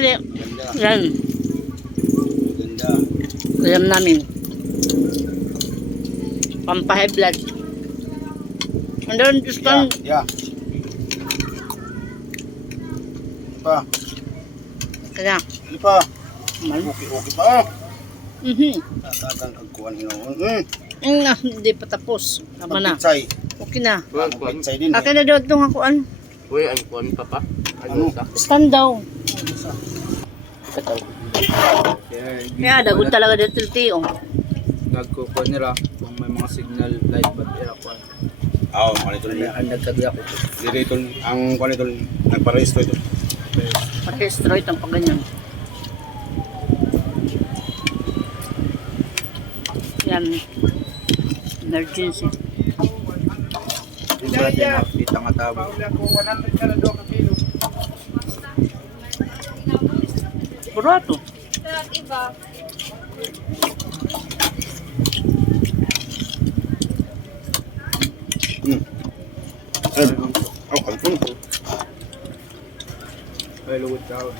tanghali. Ganda. Yan. Ganda. Alam namin. Pampahigh blood. And then, just Yeah. Yeah. Pa. kaya. Hindi pa. Man. Okay pa. Mhm. Kagkuhan hinoon. Hindi pa tapos. Tama na. Pitsay. Okay na. Pitsay din. Akin na daw itong hakuan. Uy, ang kuwan pa pa. Ano? Stand daw. Kaya dagot talaga dito tiyo. Nagkukuha nila kung may mga signal light but irakuan. Oo, mga nito. Ang nagkagaya ko. Dito ang kuhan nito nagparesto ito. Parehistro itong pag ganyan. Yan. Emergency. Yung dati nakita nga tabo. Burato. Oh, kalpun. Ay, luwit tao.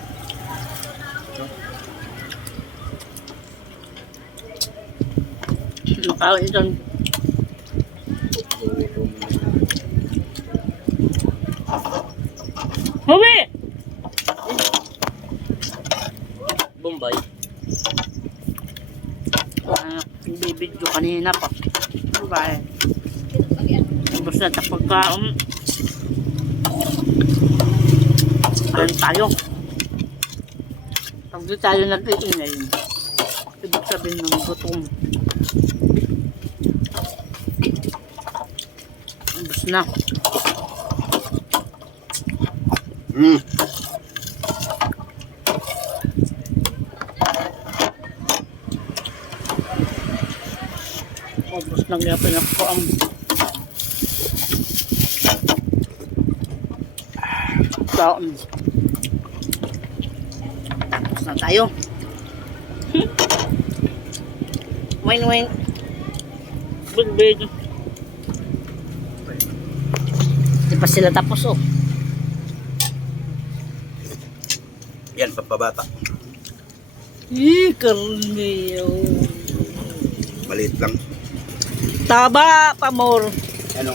Makain ito. Hubi! Bombay. Bibidyo kanina pa. Bye. Tapos na ito pagkaon. Kain tayo. Pag di tayo nag-iingay, ibig sabihin ng gutom. Tapos na. Tapos na nga pinakaon. Kaon. Tapos na tayo. Wine. Big. Di pa sila tapos oh. Yan, papabata. Karne oh. Maliit lang. Taba pa more. Ano?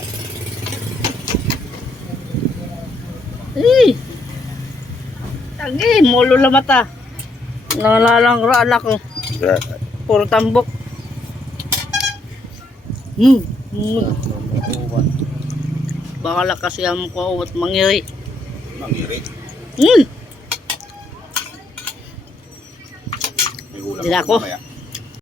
Tangi, molo la mata. Nalalang anak ko. Puro tambok. Bakala kasi ang ko at mangiri. Mangiri. May ulam Dila ko. mamaya.